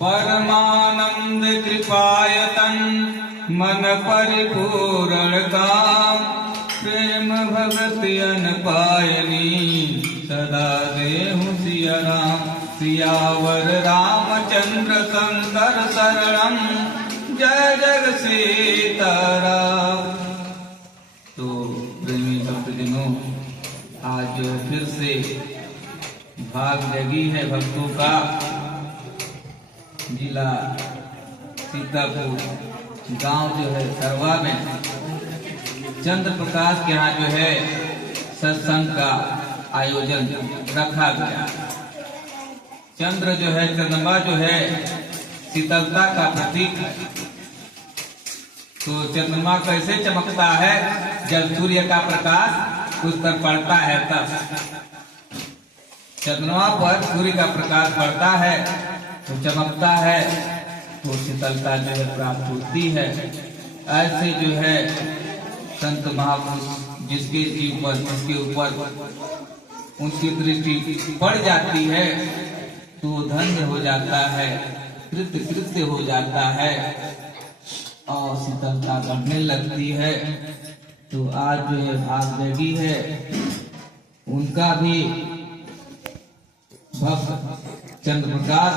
परमानंद कृपायतन मन परिपूर्ण काम, प्रेम भगति अनपायनी सदा देहु सिया राम। सियावर रामचंद्र शंकर शरणम, जय जग सीताराम। तो प्रेमी भक्तजनों, आज फिर से भाग जगी है भक्तों का। जिला सीतापुर गांव जो है सरवा में चंद्र प्रकाश के यहाँ जो है सत्संग का आयोजन रखा गया। चंद्र जो है, चंद्रमा जो है शीतलता का प्रतीक है। तो चंद्रमा कैसे चमकता है? जब सूर्य का प्रकाश उस पर पड़ता है तब। चंद्रमा पर सूर्य का प्रकाश पड़ता है तो चमकता है, तो शीतलता जो है प्राप्त होती है। ऐसे जो है संत महापुरुष जिसके ऊपर उनकी दृष्टि पड़ जाती है तो धन्य हो जाता है, कृत्य हो जाता है और शीतलता बढ़ने लगती है। तो आज जो है भाग जगी है उनका भी भक्त चंद्र प्रकाश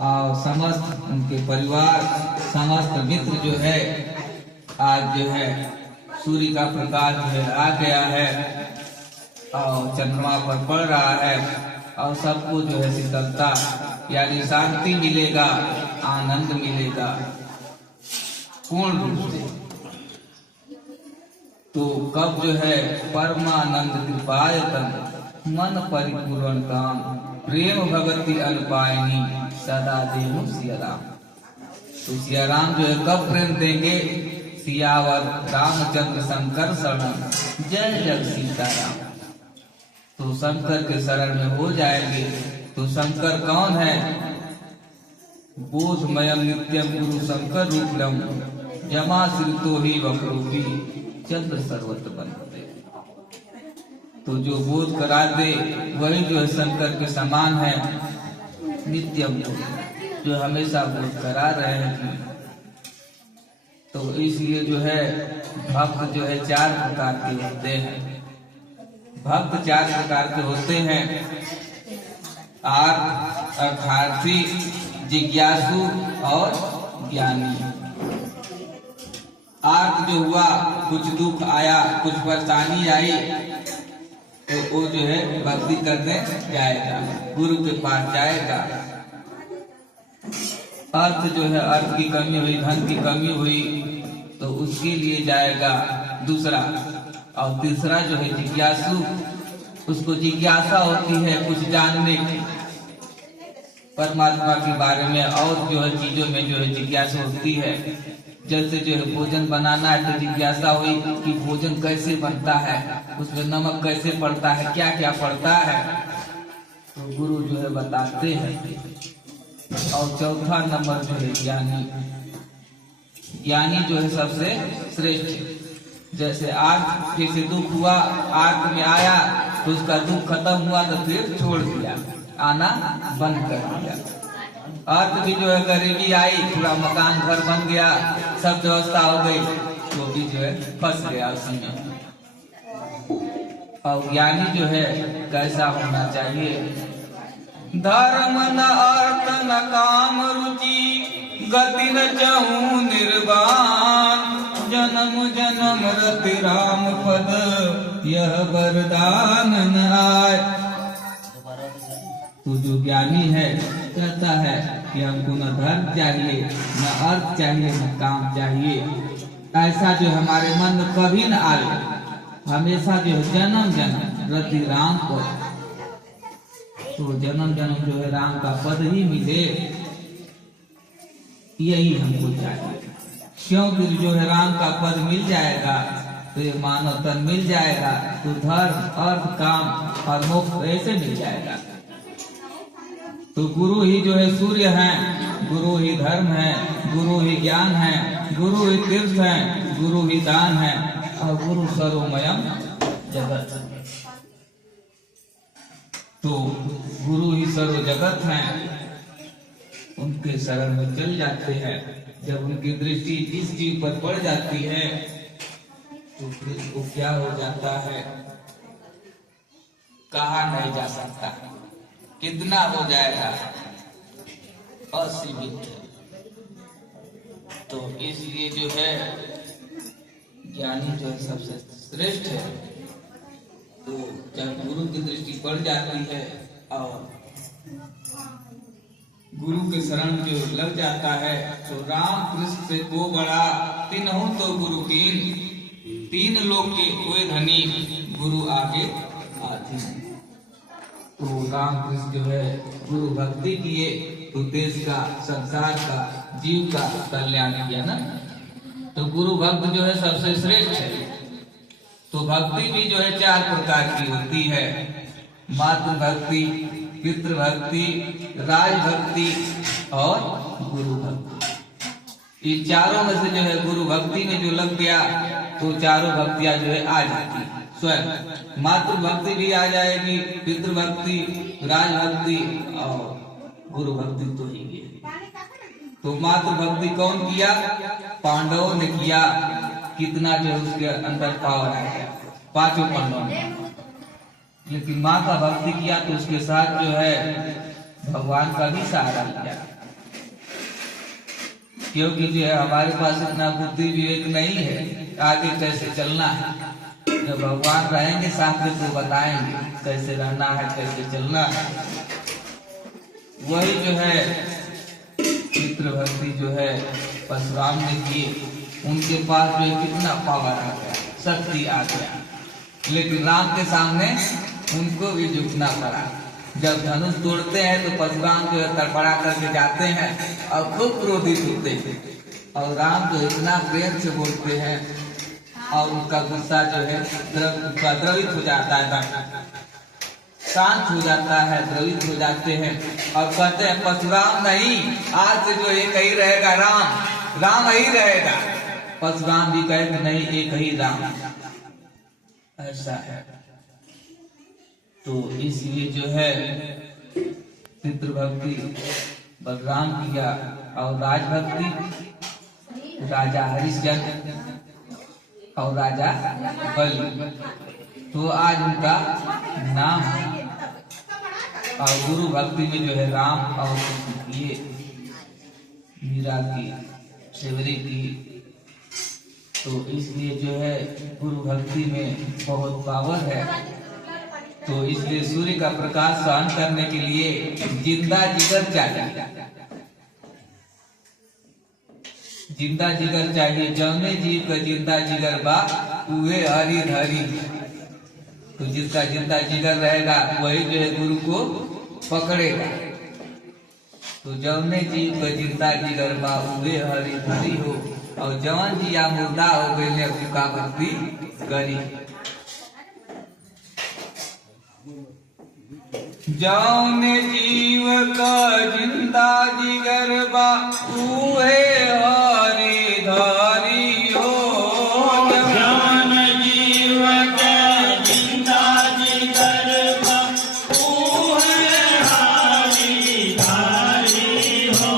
और समस्त उनके परिवार, समस्त मित्र जो है आज जो है सूर्य का प्रकाश जो है आ गया है और चंद्रमा पर पड़ रहा है और सबको जो है शीतलता यानी शांति मिलेगा, आनंद मिलेगा पूर्ण रूप से। तो कब जो है परमानंद कृपायतन मन परिपूर्ण काम, प्रेम भगति अनपायनी सदा देहु सिया राम। तो सिया राम जो है कब प्रेम देंगे? सियावर रामचंद्र शंकर शरण, जय जग सीताराम। तो शंकर के शरण में हो जाएंगे। तो शंकर कौन है? बोधमयम नित्यम गुरु शंकर रूपम, जमा श्रितो ही वक्रूपी चंद्र सर्वत्र बनते। तो जो बोध करा दे वही जो है शंकर के समान है। नित्यम जो हमेशा बोध करा रहे हैं। तो इसलिए जो है भक्त जो है चार प्रकार के होते हैं। भक्त चार प्रकार के होते हैं। आर्त अर्थार्थी, जिज्ञासु और ज्ञानी। आर्त जो हुआ, कुछ दुख आया, कुछ परेशानी आई तो वो जो है भक्ति करने जाएगा, गुरु के पास जाएगा। अर्थ जो है, अर्थ की कमी हुई, धन की कमी हुई तो उसके लिए जाएगा दूसरा। और तीसरा जो है जिज्ञासु, उसको जिज्ञासा होती है कुछ जानने की, परमात्मा के बारे में और जो है चीजों में जो है जिज्ञासा होती है। जैसे जो है भोजन बनाना है तो जिज्ञासा हुई कि भोजन कैसे बनता है, उसमें नमक कैसे पड़ता है, क्या क्या पड़ता है, तो गुरु जो है बताते हैं। और चौथा नंबर जो है ज्ञानी। ज्ञानी जो है सबसे श्रेष्ठ। जैसे आर्थ से दुख हुआ, आर्थ में आया तो उसका दुख खत्म हुआ तो फिर छोड़ दिया, आना बंद कर दिया। अर्थ भी जो है गरीबी आई, पूरा मकान घर बन गया, सब व्यवस्था हो गई, तो भी जो है फंस गया उसमें। और ज्ञानी जो है कैसा होना चाहिए? धर्म न अर्थ न काम रुचि, गति न चाहूं निर्वाण, जन्म जन्म रति राम पद, यह वरदान न आए। तो जो ज्ञानी है कहता है कि हमको न धर्म चाहिए, न अर्थ चाहिए, न काम चाहिए। ऐसा जो हमारे मन में कभी न आए, हमेशा जो है जन्म जन्म रति राम पद। तो जन्म जन्म जो है राम का पद ही मिले, यही हमको चाहिए। क्योंकि जो है राम का पद मिल जाएगा तो ये मानव तन मिल जाएगा, तो धर्म अर्थ काम और मोक्ष ऐसे मिल जाएगा। तो गुरु ही जो है सूर्य है, गुरु ही धर्म है, गुरु ही ज्ञान है, गुरु ही तीर्थ है, गुरु ही दान है और गुरु सर्वमयम जगत। तो गुरु ही सर्व जगत हैं, उनके शरण में चल जाते हैं। जब उनकी दृष्टि जिस जीव पर पड़ जाती है तो फिर वो क्या हो जाता है, कहा नहीं जा सकता, कितना हो जाएगा, असीमित है। तो इसलिए जो है ज्ञानी जो है सबसे श्रेष्ठ है। तो जब गुरु की दृष्टि पड़ जाती है और गुरु के शरण जो लग जाता है तो राम कृष्ण से को बड़ा तीनों तो गुरु कीन, तीन लोग के कोई धनी गुरु आगे आती। तो राम कृष्ण जो है गुरु भक्ति किए तो देश का, संसार का, जीव का कल्याण किया ना। तो गुरु भक्त जो है सबसे श्रेष्ठ है। तो भक्ति भी जो है 4 प्रकार की होती है, मातृ भक्ति, पितृ भक्ति, राज भक्ति और गुरु भक्ति। इन चारों में से जो है गुरु भक्ति में जो लग गया तो चारों भक्तियां जो है आ जाती, स्वयं मातृ भक्ति भी आ जाएगी, पितृ भक्ति, राज भक्ति और गुरु भक्ति तो ही है। तो मातृ भक्ति कौन किया? पांडवों ने किया। कितना जो है उसके अंदर पावर आ गया, 5 पांडवों ने। लेकिन माँ का भक्ति किया तो उसके साथ जो है भगवान का भी सहारा लिया, क्योंकि जो है हमारे पास इतना बुद्धि विवेक नहीं है आगे कैसे चलना है। जब भगवान रहेंगे साथ में तो बताएंगे कैसे रहना है, कैसे चलना है। वही जो है पितृ भक्ति जो है परशुराम ने की, उनके पास जो है कितना पावर आ गया, शक्ति आ गया। लेकिन राम के सामने उनको भी झुकना पड़ा। जब धनुष तोड़ते हैं तो परशुराम जो है तड़पड़ा करके जाते हैं और खूब क्रोधित होते हैं, और राम जो इतना प्रेम से बोलते हैं और उनका गुस्सा जो है द्रवित हो जाता है, शांत हो जाता है, द्रवित हो जाते हैं और कहते हैं परशुराम नहीं, आज से जो एक ही रहेगा, राम राम ही रहेगा। परशुराम भी कहे नहीं, एक ही राम, ऐसा है। तो इसलिए जो है पितृभक्ति बलराम किया और राजभक्ति राजा हरिश्चंद्र और राजा बलि, तो आज उनका नाम है। और गुरु भक्ति में जो है राम और ये मीरा की, सेवरी की। तो इसलिए जो है गुरु भक्ति में बहुत पावर है। तो इसलिए सूर्य का प्रकाश सहन करने के लिए जिंदा जिगर चाहिए, जिंदा जिगर चाहिए। जौने जीव का जिंदा जिगर बा उहे हरि धरी। तो जिसका जिंदा जिगर रहेगा वही जो है गुरु को पकड़ेगा। तो जौने जीव का जिंदा जिगर बा उहे हरि धरी हो, और जवान जिया मुर्दा हो गए उनका भक्ति करी। जौने जीव का जिंदा जिगर बा उहे हरि धरी हो, जौन जीव का जिंदा जिगर बा उहे हरि धरी हो,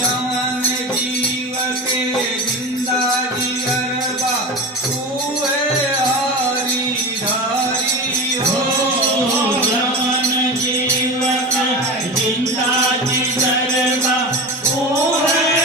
जौन जीव के जिंदा जिगर बा उहे हरि धरी हो, जिंदा जिगर बा उहे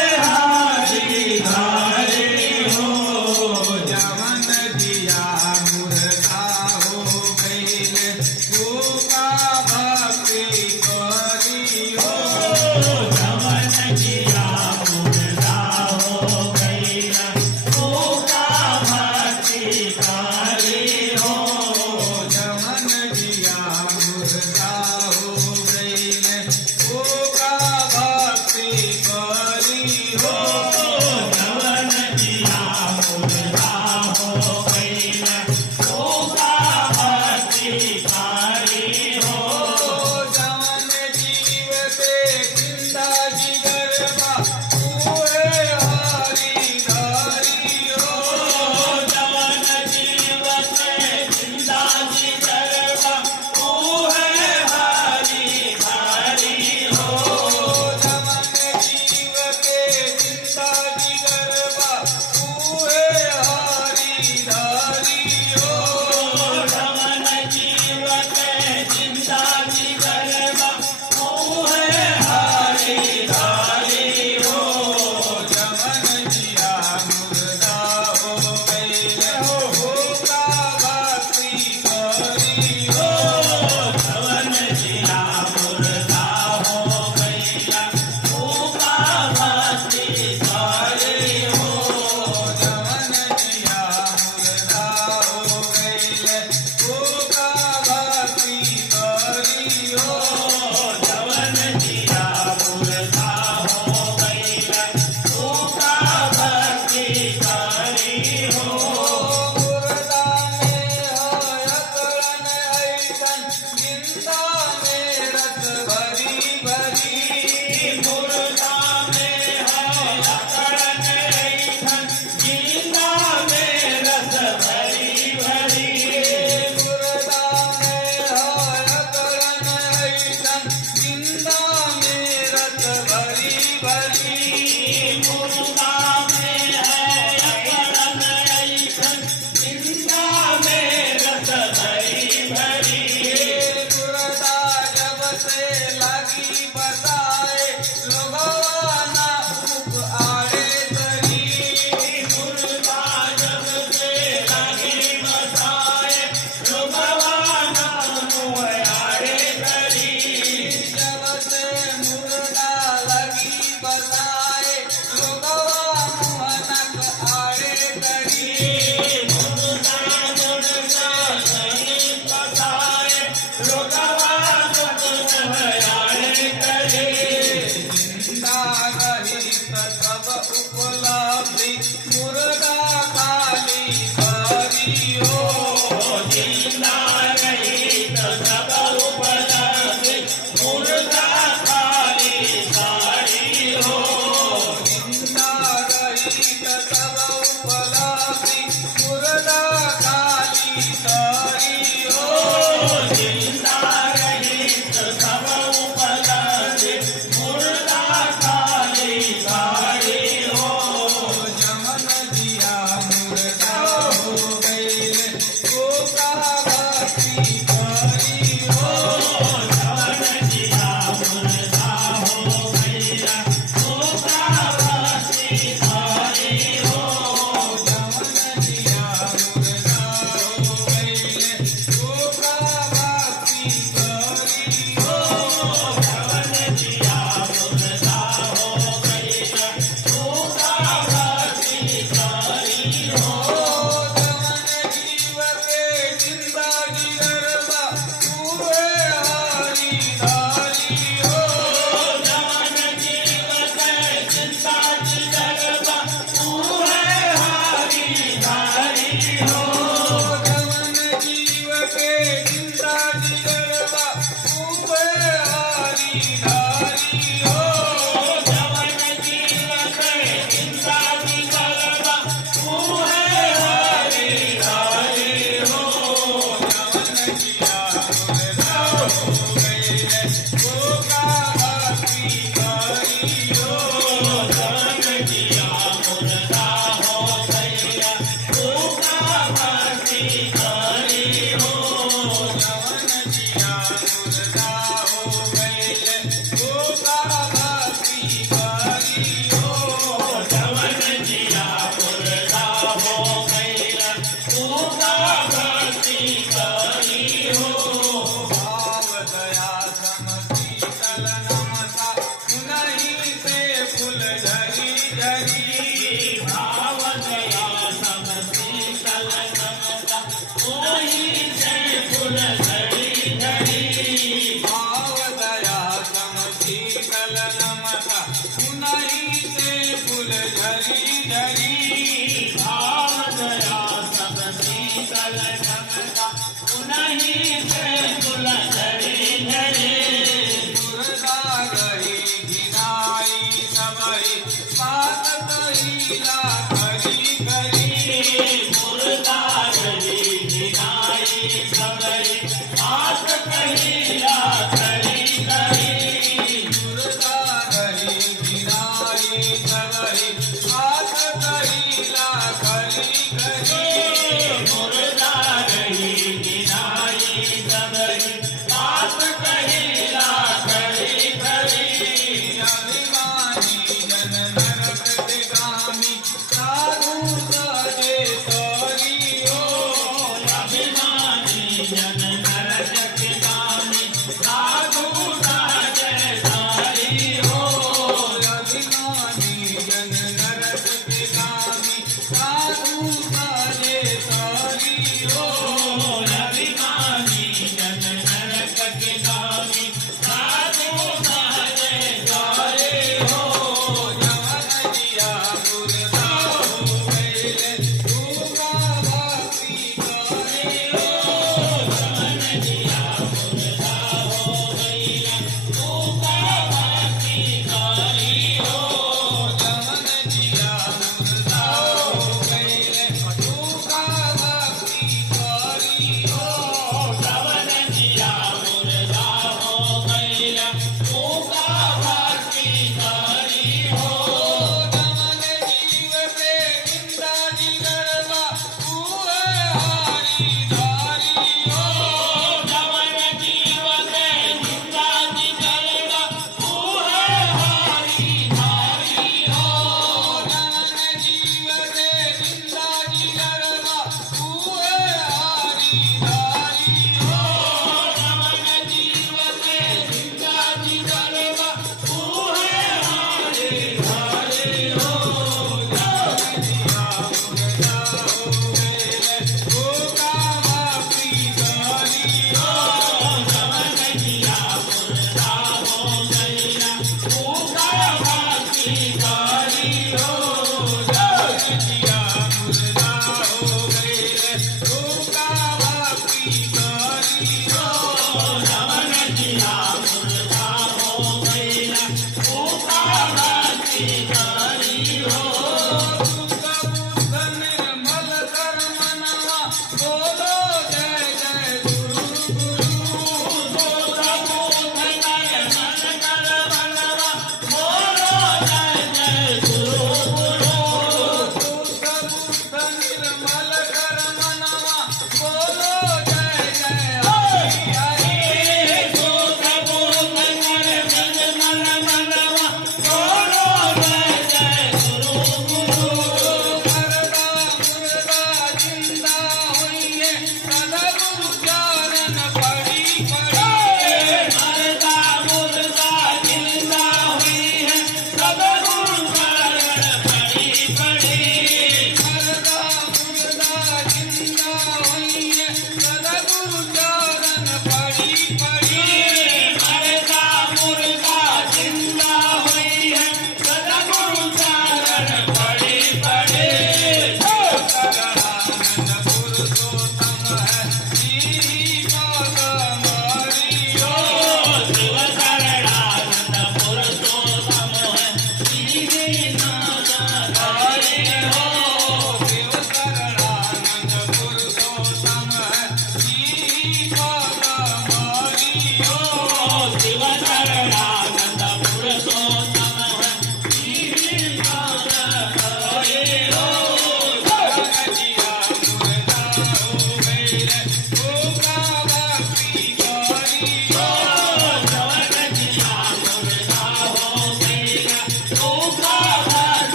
मुर्गा